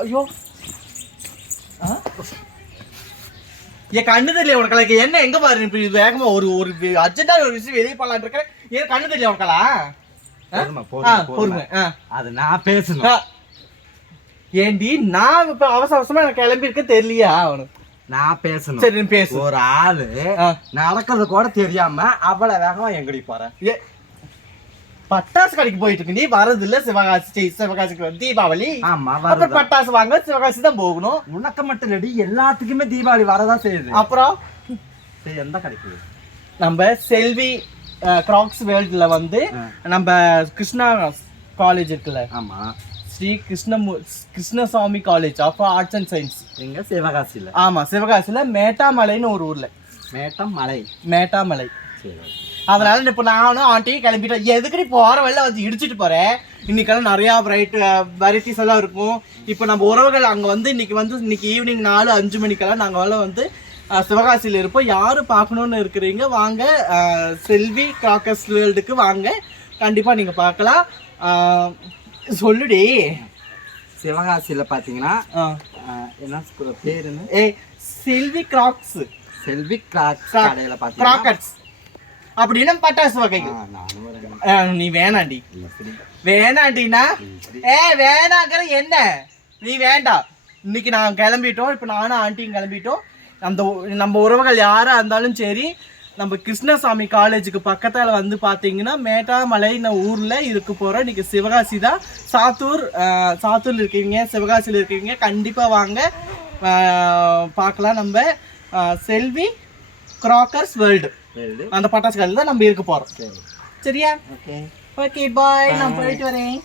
ஐயோ? என் கண்ணு தெரியல உனக்கு? என்ன எங்க பாரு இப்ப இது வேகமா ஒரு ஒரு அர்ஜென்டா ஒரு விஷயம் வெளியே பண்ணலான் இருக்கேன் ஏன் கண்ணு தெரியல உனக்கலா பொறுமை. அது நான் பேசணும். ஏண்டி நான் இப்ப அவசர அவசரமா எனக்கு கிளம்பி இருக்க தெரியலையா அவனுக்கு நான் பேசணும். சரி நீ பேசு. ஒரு ஆளு. நடக்கிறது கூட தெரியாம அவ்வளவு வேகமா எங்கடி போற? ஏ, பட்டாசு கடைக்கு போயிட்டு இருக்கு நீ வரது இல்ல சிவகாசி சிவகாசிக்கு தீபாவளி. ஆமா அப்புறம் பட்டாசு வாங்க சிவகாசி தான் போகணும். உனக்கு மட்டும் இல்லடி எல்லாத்துக்குமே தீபாவளி வரதான் செய்யுது. அப்புறம்? எந்த கடைக்கு நம்ம செல்வி கிராக்ஸ் வேர்ல்ட்ல வந்து. நம்ம கிருஷ்ணா காலேஜ் இருக்குல்ல. ஆமா. Sri Krishna Krishnasamy college of arts and science எங்க? சிவகாசியில. ஆமா சிவகாசியில மேட்டாமலைன்னு ஒரு ஊர்ல. மேட்டம் மலை மேட்டாமலை. சரி. அதனால இப்ப நானும் ஆண்டியும் கிளம்பிட்டோம். எதுக்குடி போற வழியில வந்து இடிச்சிட்டு போறேன் இன்னைக்கெல்லாம் நிறைய வெரைட்டி வெரைட்டிஸ் எல்லாம் இருக்கும். இப்போ நம்ம உறவுகள் அங்க வந்து இன்னைக்கு வந்து இன்னைக்கு ஈவினிங் நாலு அஞ்சு மணிக்கெல்லாம் நாங்க எல்லாம் வந்து சிவகாசியில இருப்போம். யாரு பார்க்கணும்னு இருக்கிறீங்க? வாங்க செல்வி காக்கஸ் வேர்ல்டுக்கு வாங்க. கண்டிப்பா நீங்க பார்க்கலாம். சொல்லுடி. சிவகாசியில ஆஹ், என்ன பேரு என்ன? ஏய் செல்வி கிராக்ஸ் செல்வி கிராக்ஸ் கடையில பாத்தீங்கன்னா கிராக்கட்ஸ் அப்படின்னா பட்டாசு வகைகள். நீ வேணாண்டி. வேணாண்டினா. ஏ வேணாங்கிற என்ன? நீ வேண்டாம். இன்னைக்கு நான் கிளம்பிட்டோம். இப்போ நானும் ஆண்டியும் கிளம்பிட்டோம். அந்த நம்ம உறவுகள் யாராக இருந்தாலும் சரி நம்ம கிருஷ்ணசாமி காலேஜுக்கு பக்கத்தில் வந்து பார்த்தீங்கன்னா மேட்டாமலைன்னு ஊரில் இருக்க போகிறோம் இன்னைக்கு சிவகாசி தான். சாத்தூர் சாத்தூர்ல இருக்கீங்க சிவகாசியில் இருக்கீங்க. கண்டிப்பாக வாங்க. பார்க்கலாம் நம்ம. Selvi crackers world. அந்த பட்டாசு கடையில் தான் நம்ம இருக்க போகிறோம் சரி. சரியா? ஓகே. ஓகே பாய் நான் போயிட்டு வரேன்.